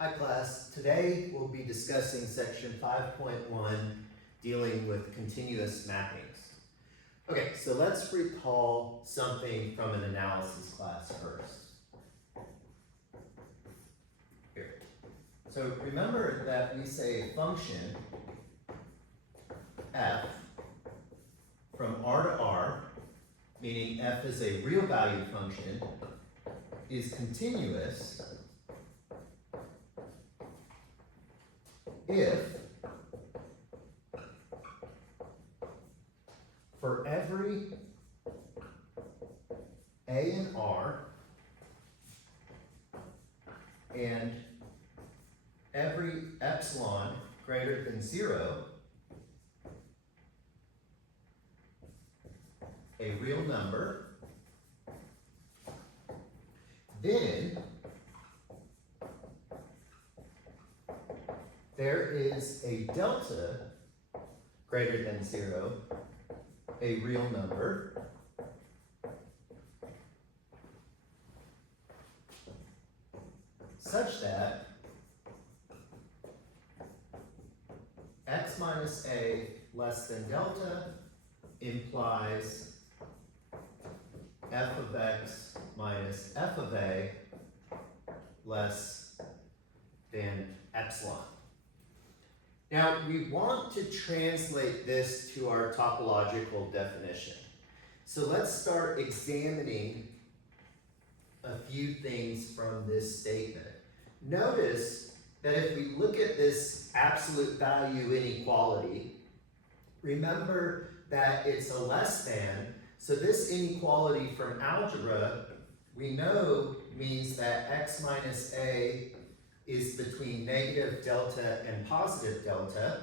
Hi class, today we'll be discussing section 5.1 dealing with continuous mappings. Okay, so let's recall something from an analysis class first. Here. So remember that we say function f from R to R, meaning f is a real valued function, is continuous if for every a in R and every epsilon greater than 0, a real number, then there is a delta greater than 0, a real number, such that x minus a less than delta implies f of x minus f of a less than epsilon. Now, we want to translate this to our topological definition. So let's start examining a few things from this statement. Notice that if we look at this absolute value inequality, remember that it's a less than, so this inequality from algebra, we know means that x minus a is between negative delta and positive delta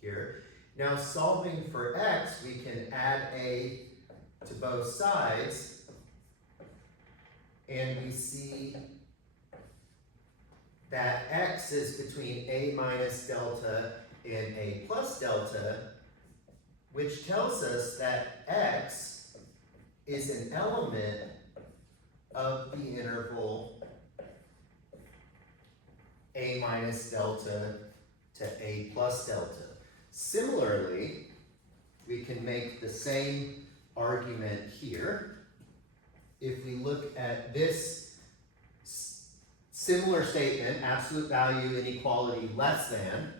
here. Now solving for x, we can add a to both sides, and we see that x is between a minus delta and a plus delta, which tells us that x is an element of the interval a minus delta to a plus delta. Similarly, we can make the same argument here. If we look at this similar statement, absolute value inequality less than,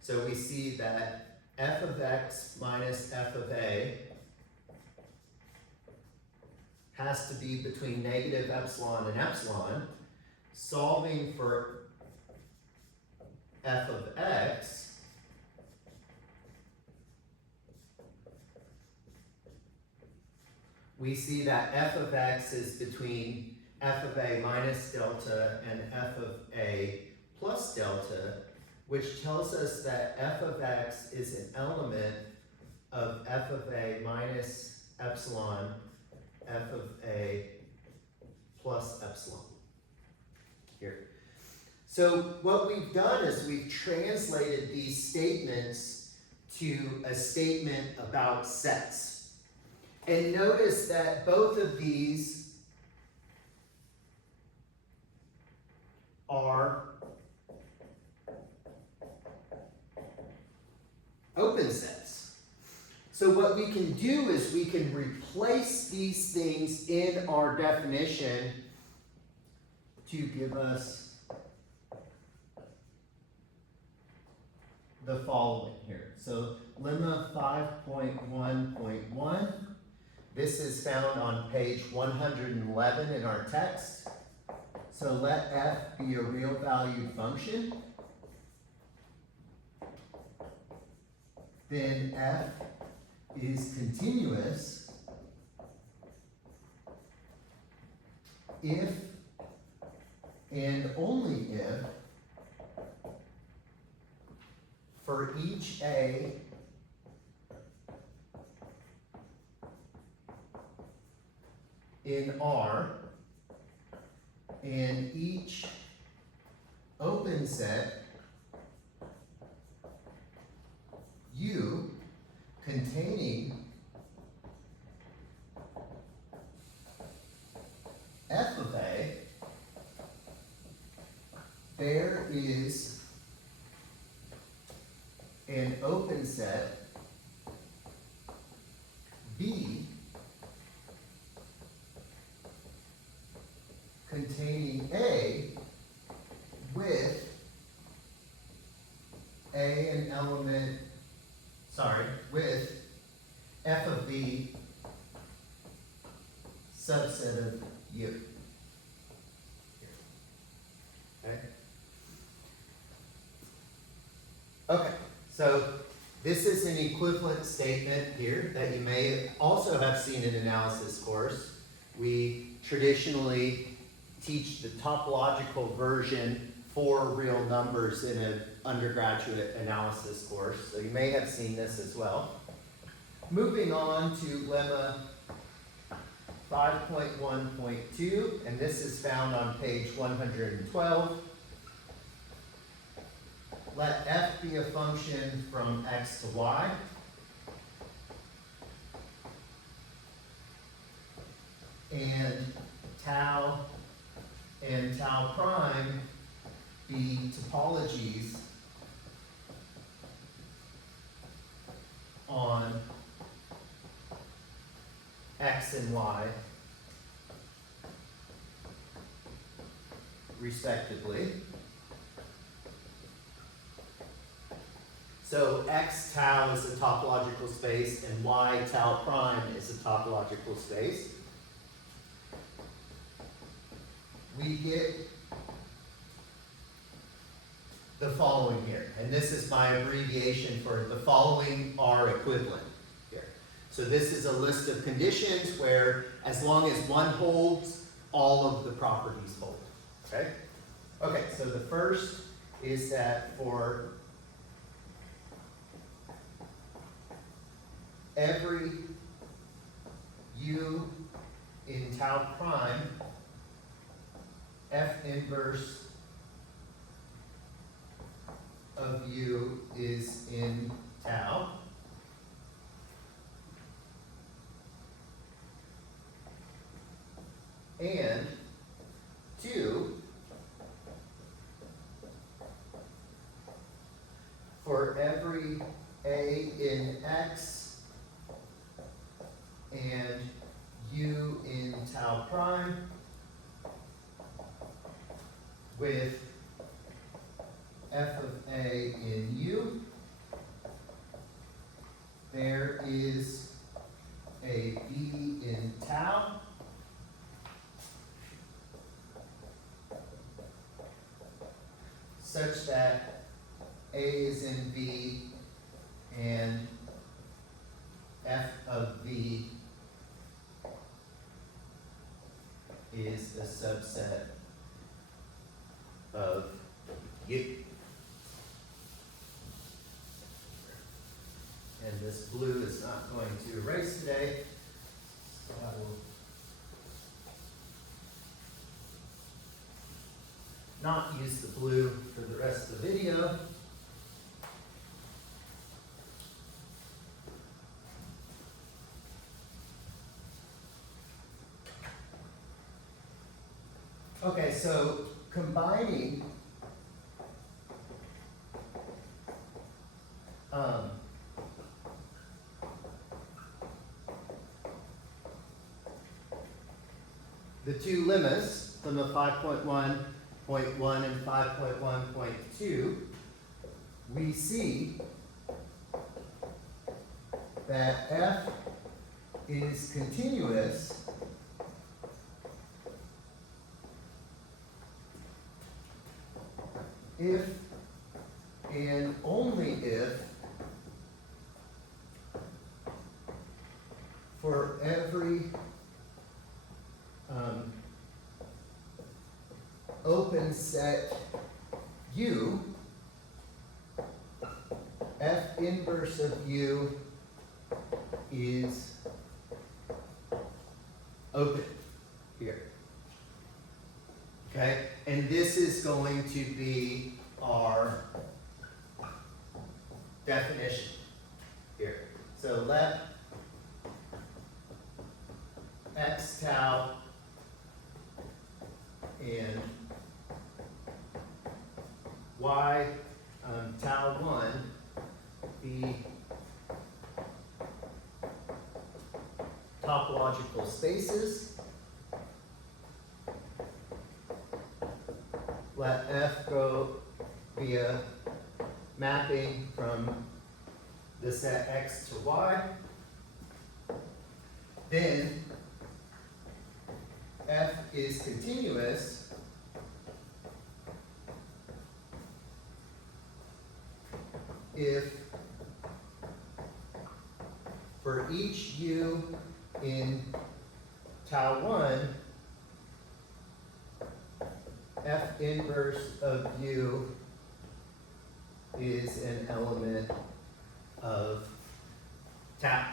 so we see that f of x minus f of a has to be between negative epsilon and epsilon. Solving for f of x, we see that f of x is between f of a minus delta and f of a plus delta, which tells us that f of x is an element of f of a minus epsilon, f of a plus epsilon here. So what we've done is we've translated these statements to a statement about sets. And notice that both of these are open sets. So what we can do is we can replace these things in our definition to give us the following here. So lemma 5.1.1, this is found on page 111 in our text. So let f be a real valued function. Then f is continuous if and only if for each a in R and each open set U containing f of a there is an open set B containing A with an element, with f of B subset of U. Okay? Okay, so this is an equivalent statement here that you may also have seen in analysis course. We traditionally teach the topological version for real numbers in an undergraduate analysis course, so you may have seen this as well. Moving on to lemma 5.1.2, and this is found on page 112. Let f be a function from x to y. And tau prime be topologies on x and y respectively. So x tau is a topological space and y tau prime is a topological space. We get the following here, and this is my abbreviation for the following are equivalent here. So this is a list of conditions where as long as one holds, all of the properties hold, okay? Okay, so the first is that for every u in tau prime, f inverse of u is in tau. And 2, for every a in x and u in tau prime with f of a in u, there is a b in tau such that a is in b and f of b is a subset of u. And this blue is not going to erase today, so I will not use the blue for the rest of the video. Okay, so combining the two lemmas, lemma 5.1.1 and 5.1.2, we see that f is continuous if and only if for every open set u, f inverse of u is open here. Okay, and this is going to be our definition here. So let x tau and y tau 1 be topological spaces. Let F go be a mapping from the set X to Y. Then F is continuous if for each U in tau 1, F inverse of U is an element of tau.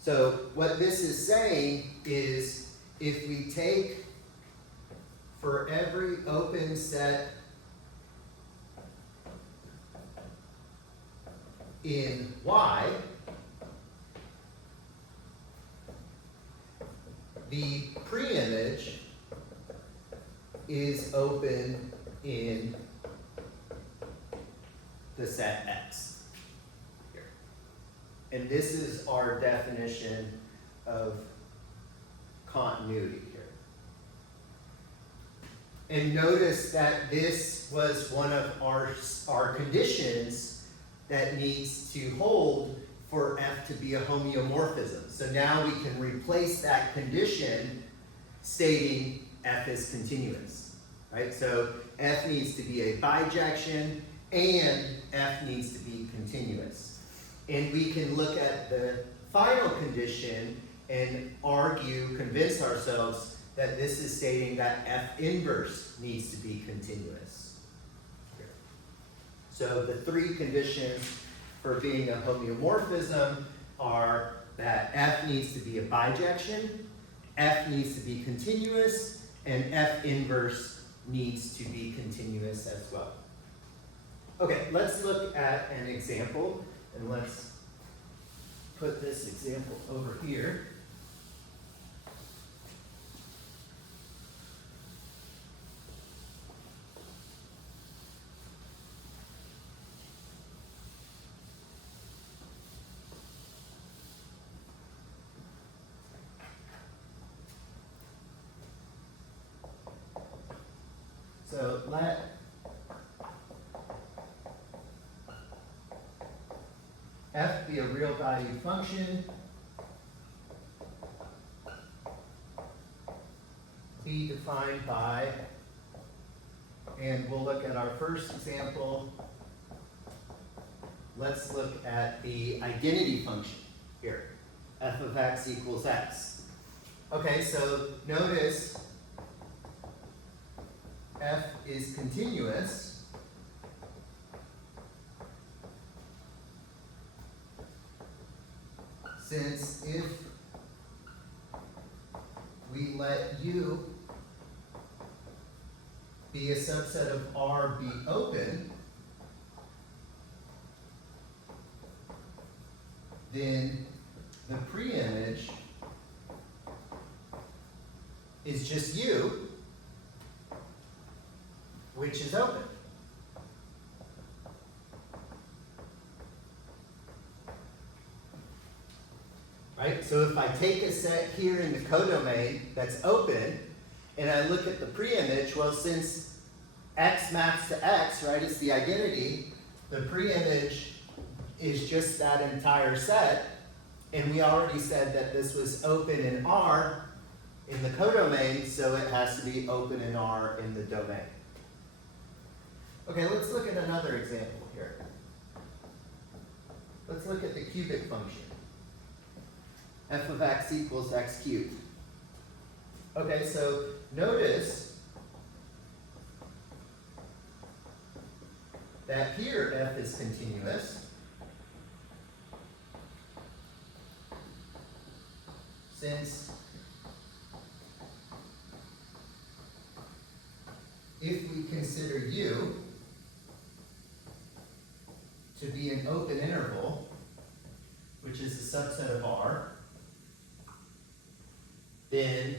So what this is saying is if we take for every open set in Y, the preimage is open in the set X here. And this is our definition of continuity here. And notice that this was one of our conditions that needs to hold for F to be a homeomorphism. So now we can replace that condition stating F is continuous, right? So F needs to be a bijection and F needs to be continuous. And we can look at the final condition and convince ourselves that this is stating that F inverse needs to be continuous. So the three conditions for being a homeomorphism are that F needs to be a bijection, F needs to be continuous, and F inverse needs to be continuous as well. Okay, let's look at an example, and let's put this example over here. So let F be a real value function, be defined by, and we'll look at our first example. Let's look at the identity function here, f of x equals x. Okay, so notice F is continuous since if we let U be a subset of R be open, then the preimage is just U, which is open. Right? So if I take a set here in the codomain that's open, and I look at the preimage, well, since X maps to X, right, it's the identity, the preimage is just that entire set, and we already said that this was open in R in the codomain, so it has to be open in R in the domain. Okay, let's look at another example here. Let's look at the cubic function. F of x equals x cubed. Okay, so notice that here F is continuous since if we consider U to be an open interval, which is a subset of R, then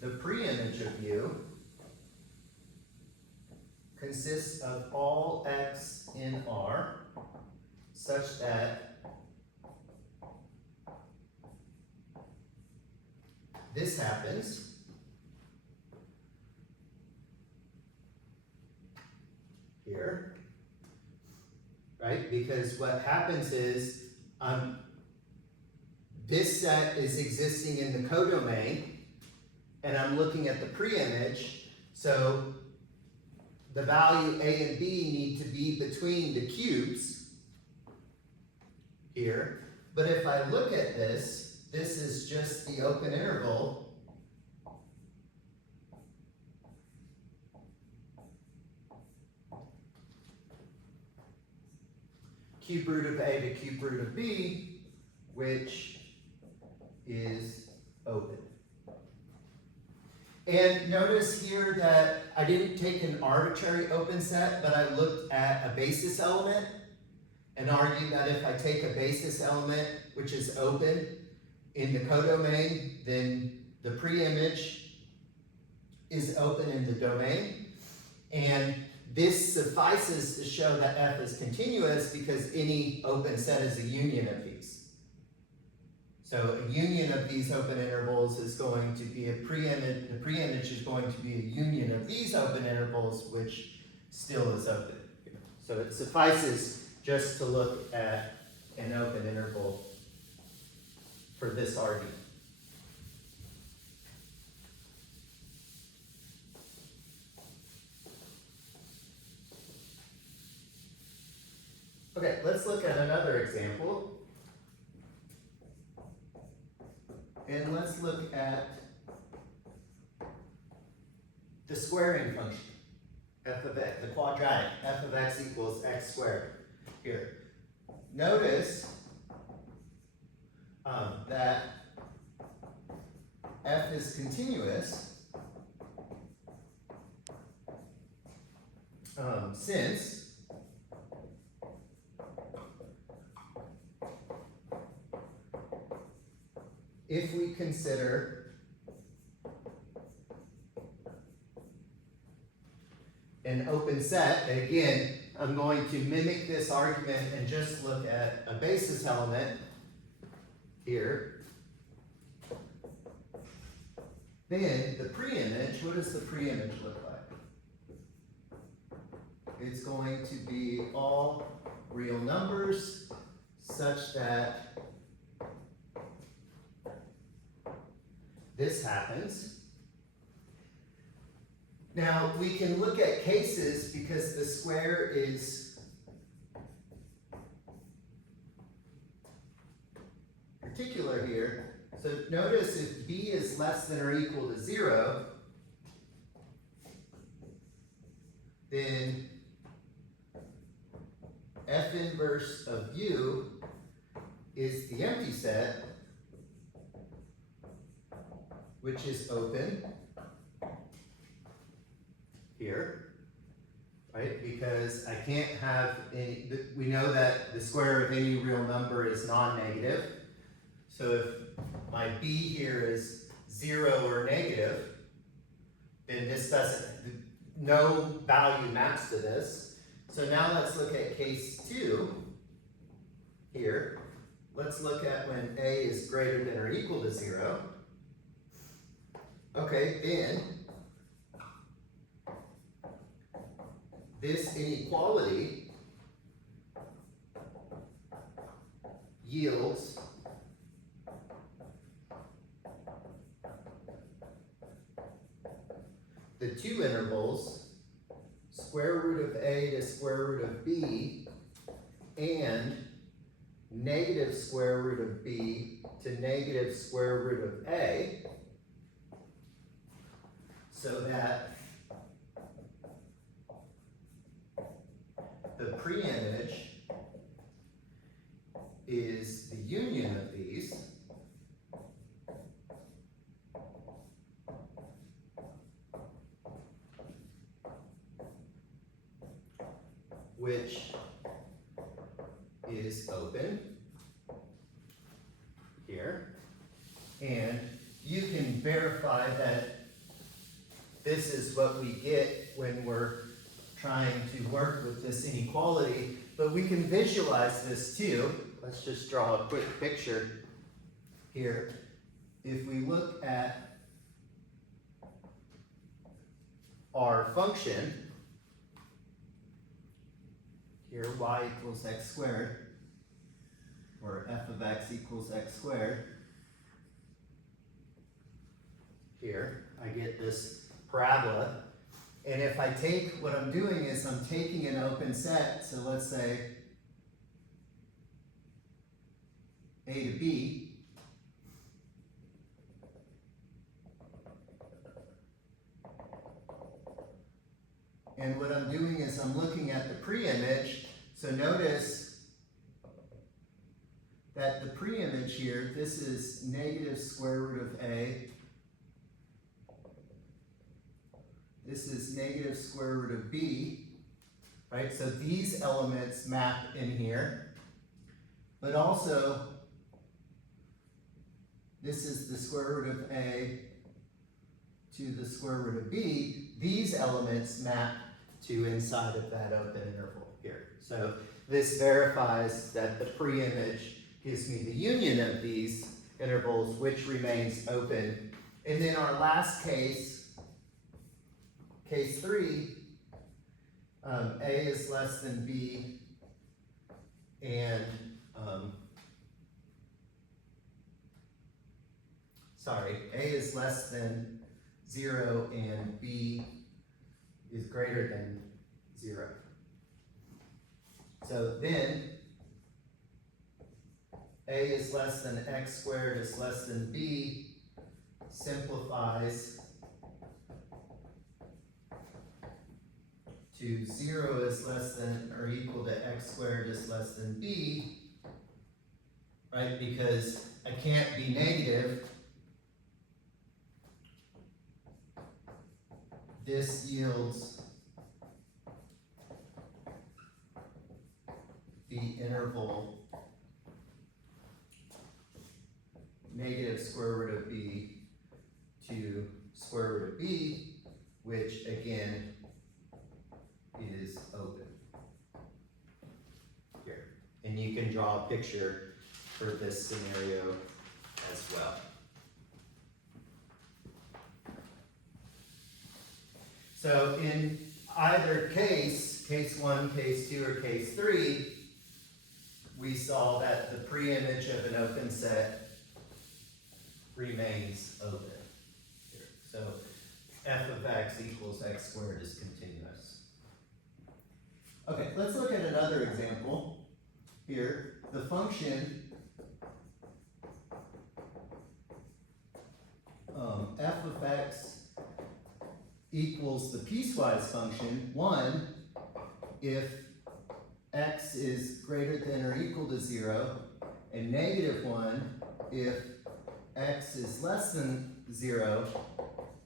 the preimage of U consists of all x in R such that this happens here, right? Because what happens is this set is existing in the codomain, and I'm looking at the pre-image, so the value A and B need to be between the cubes here. But if I look at this, this is just the open interval cube root of A to cube root of B, which is open. And notice here that I didn't take an arbitrary open set, but I looked at a basis element and argued that if I take a basis element which is open in the codomain, then the pre-image is open in the domain. And this suffices to show that F is continuous because any open set is a union of these. So a union of these open intervals is going to be a pre-image, the pre-image is going to be a union of these open intervals, which still is open. So it suffices just to look at an open interval for this argument. Okay, let's look at another example. And let's look at the squaring function, f of x, the quadratic, f of x equals x squared here. Notice that f is continuous since if we consider an open set, and again, I'm going to mimic this argument and just look at a basis element here, then the pre-image, what does the pre-image look like? It's going to be all real numbers such that this happens. Now, we can look at cases because the square is particular here. So notice if b is less than or equal to 0, then f inverse of u is the empty set, which is open here, right? Because I can't have any, we know that the square of any real number is non-negative. So if my b here is 0 or negative, then this doesn't, no value maps to this. So now let's look at case 2 here. Let's look at when a is greater than or equal to 0. Okay, then this inequality yields the two intervals square root of a to square root of b and negative square root of b to negative square root of a, so that the pre-image is the union of these, which is open here. And you can verify that this is what we get when we're trying to work with this inequality, but we can visualize this too. Let's just draw a quick picture here. If we look at our function, here y equals x squared, or f of x equals x squared. Here, I get this parabola. And if I take, what I'm doing is I'm taking an open set, so let's say a to b, and what I'm doing is I'm looking at the pre-image. So notice that the pre-image here, this is negative square root of a. This is negative square root of b, right? So these elements map in here. But also, this is the square root of a to the square root of b. These elements map to inside of that open interval here. So this verifies that the pre-image gives me the union of these intervals, which remains open. And then our last case, case 3, a is less than b, and a is less than 0 and b is greater than 0. So then a is less than x squared is less than b simplifies to 0 is less than or equal to x squared is less than b, right? Because I can't be negative. This yields the interval negative square root of b to square root of b, which again is open here. And you can draw a picture for this scenario as well. So in either case, case 1, case 2, or case 3, we saw that the pre-image of an open set remains open here. So f of x equals x squared is continuous. Okay, let's look at another example here. The function f of x equals the piecewise function 1 if x is greater than or equal to 0, and negative 1 if x is less than 0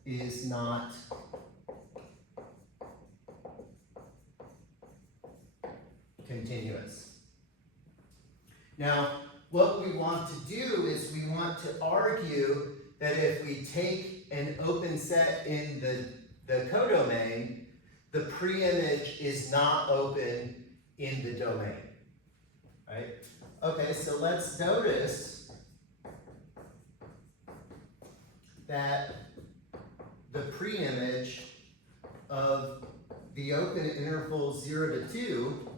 is not continuous. Now, what we want to do is we want to argue that if we take an open set in the codomain, the pre-image is not open in the domain, right? Okay, so let's notice that the pre-image of the open interval 0 to 2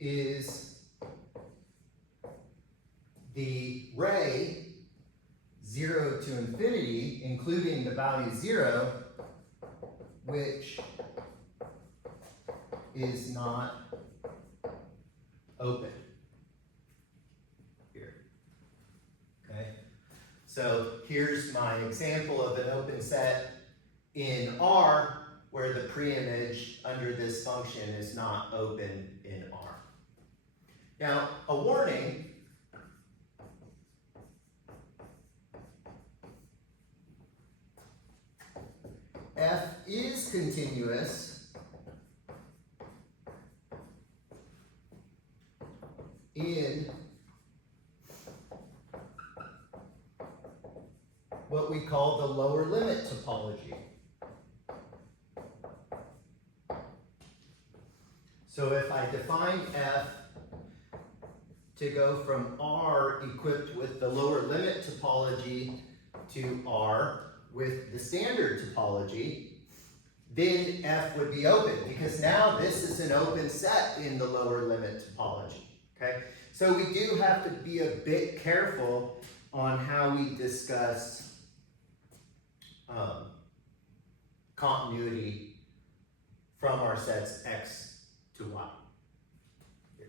is the ray 0 to infinity, including the value 0, which is not open here. Okay? So here's my example of an open set in R where the pre-image under this function is not open in R. Now, a warning. F is continuous in what we call the lower limit topology. So if I define F to go from R equipped with the lower limit topology to R with the standard topology, then F would be open, because now this is an open set in the lower limit topology, okay? So we do have to be a bit careful on how we discuss continuity from our sets X to Y. Here.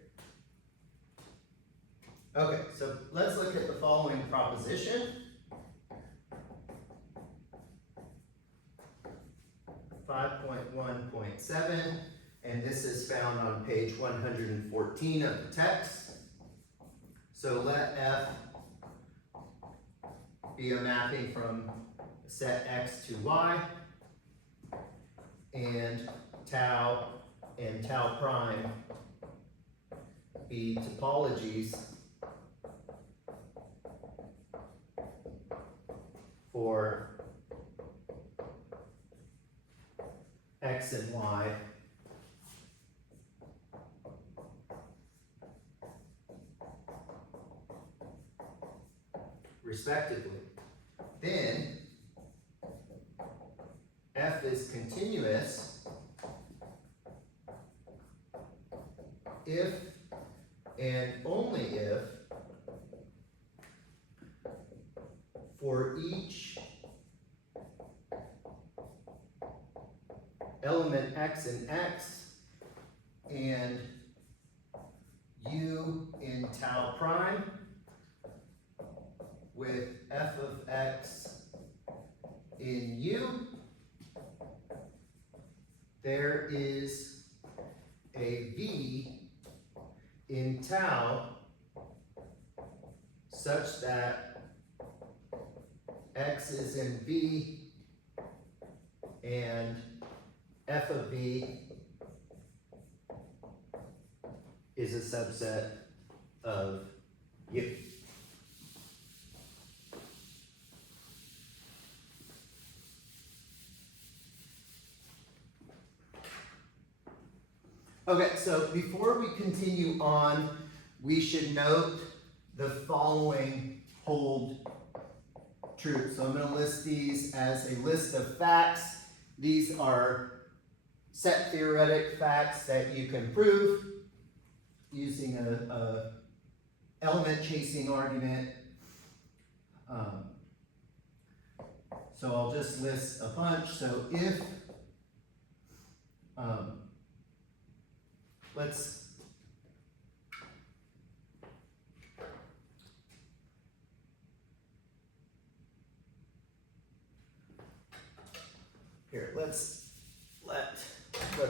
Okay, so let's look at the following proposition. 5.1.7, and this is found on page 114 of the text. So let F be a mapping from set X to Y, and tau prime be topologies for X and Y respectively. Then F is continuous if and only if for each element X in X and U in tau prime with F of X in U, there is a V in tau such that X is in V and F of V is a subset of U. Okay, so before we continue on, we should note the following hold truths. So I'm going to list these as a list of facts. These are set theoretic facts that you can prove using a element chasing argument. So I'll just list a bunch. So if let's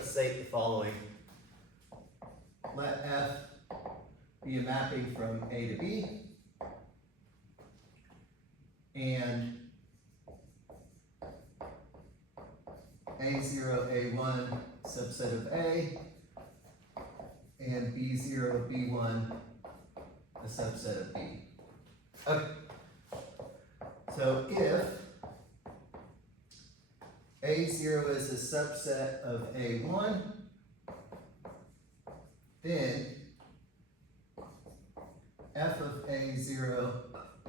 say the following. Let F be a mapping from A to B, and A0, A1 subset of A, and B0, B1 a subset of B. Okay. So if A0 is a subset of A1, then F of A0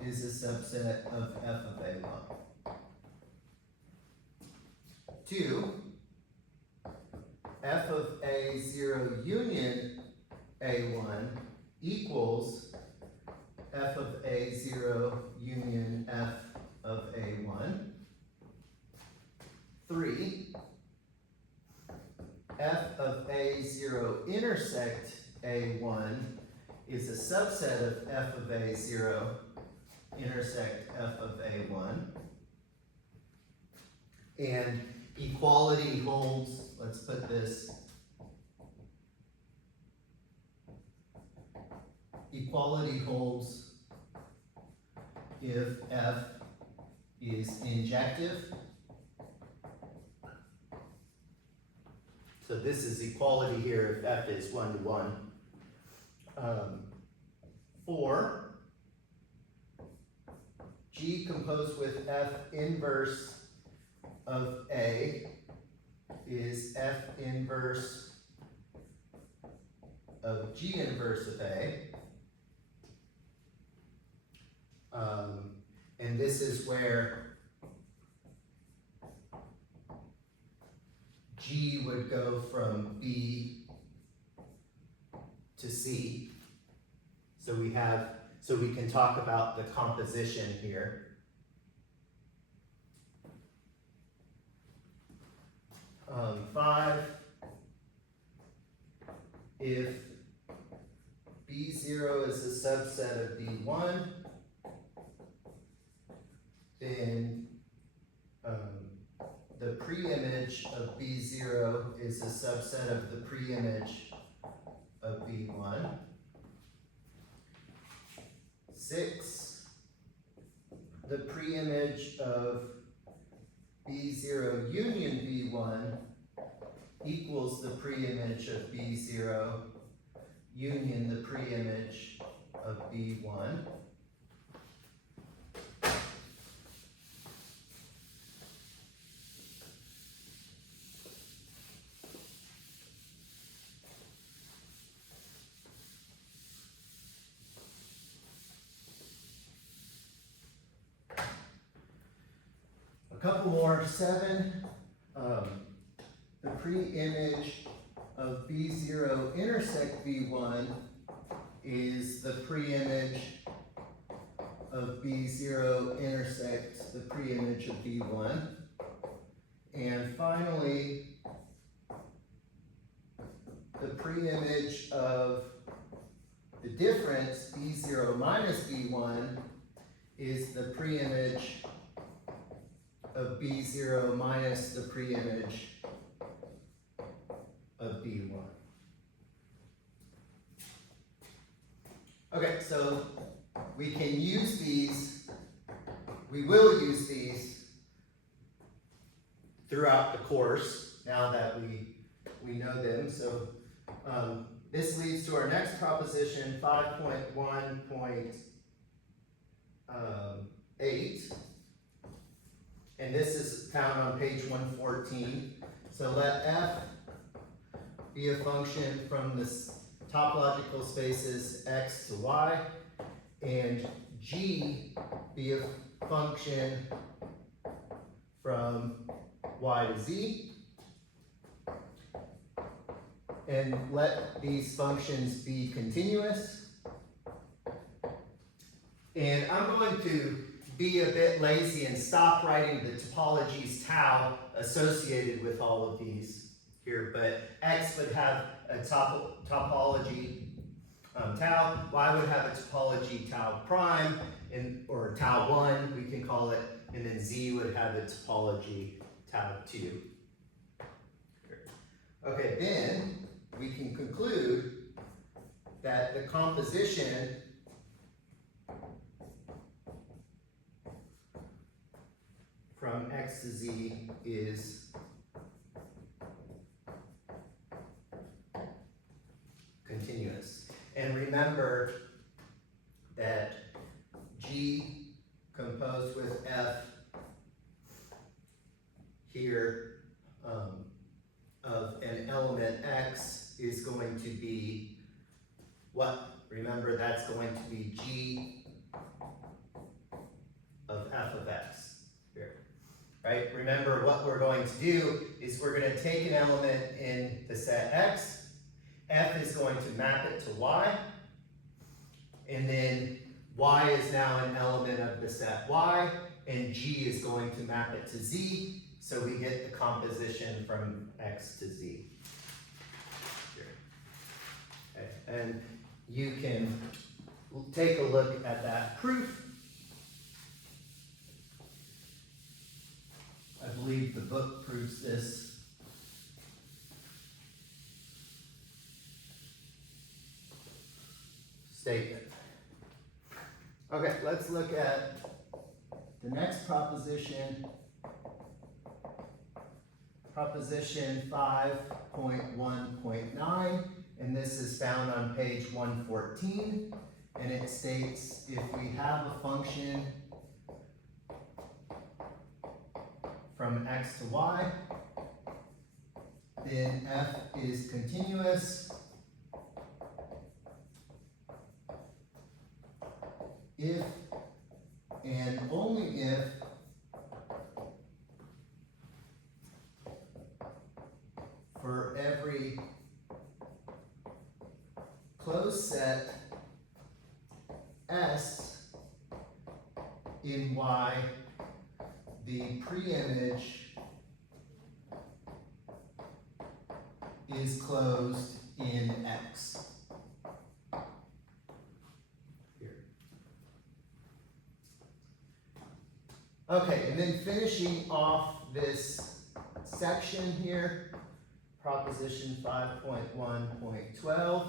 is a subset of F of A1. 2, F of A0 union A1 equals F of A0 union F of A1. 3, F of A0 intersect A1 is a subset of F of A0 intersect F of A1. And equality holds, let's put this, equality holds if F is injective. So this is equality here if F is 1 to 1. 4, G composed with F inverse of A is F inverse of G inverse of A. And this is where G would go from B to C. So we can talk about the composition here. Five, if B0 is a subset of B1, then the preimage of B0 is a subset of the preimage of B1. 6, the preimage of B0 union B1 equals the preimage of B0 union the preimage of B1. A couple more. 7, the preimage of B0 intersect B1 is the preimage of B0 intersect the preimage of B1. And finally, the preimage of the difference B0 minus B1 is the preimage of B0 minus the preimage of B1. Okay, so we can use these, we will use these throughout the course now that we know them. So this leads to our next proposition, 5.1.8. And this is found on page 114. So let f be a function from the topological spaces x to y, and g be a function from y to z. And let these functions be continuous. And I'm going to be a bit lazy and stop writing the topologies tau associated with all of these here, but x would have a topology tau, y would have a topology tau prime, or tau 1 we can call it, and then z would have a topology tau 2. Okay, then we can conclude that the composition from x to z is continuous. And remember that G composed with F here of an element x is going to be what? Remember, that's going to be G of f of x here. Right? Remember, what we're going to do is we're going to take an element in the set x, f is going to map it to y, and then y is now an element of the set y, and g is going to map it to z, so we get the composition from x to z. Okay. And you can take a look at that proof. I believe the book proves this. Statement. Okay, let's look at the next proposition. Proposition 5.1.9, and this is found on page 114, and it states if we have a function from x to y, then f is continuous if and only if for every closed set S in Y, the preimage is closed in X. Here. Okay, and then finishing off this section here, proposition 5.1.12,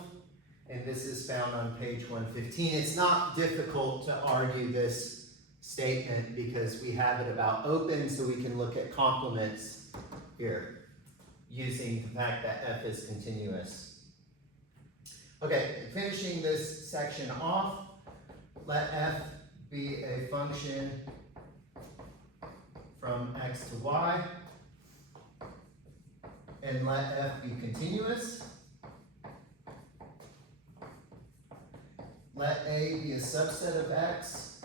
and this is found on page 115. It's not difficult to argue this statement because we have it about open, so we can look at complements here using the fact that F is continuous. Okay, finishing this section off, let F be a function from X to Y, and let F be continuous. Let A be a subset of X,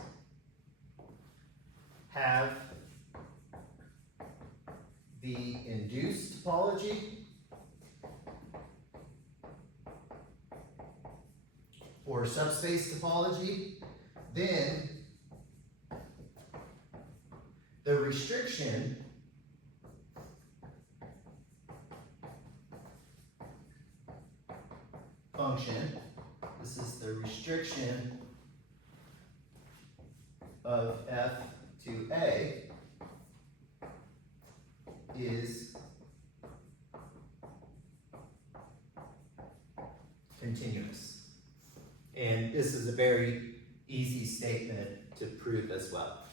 have the induced topology, or subspace topology, then the restriction function, this is the restriction of F to A, is continuous. And this is a very easy statement to prove as well.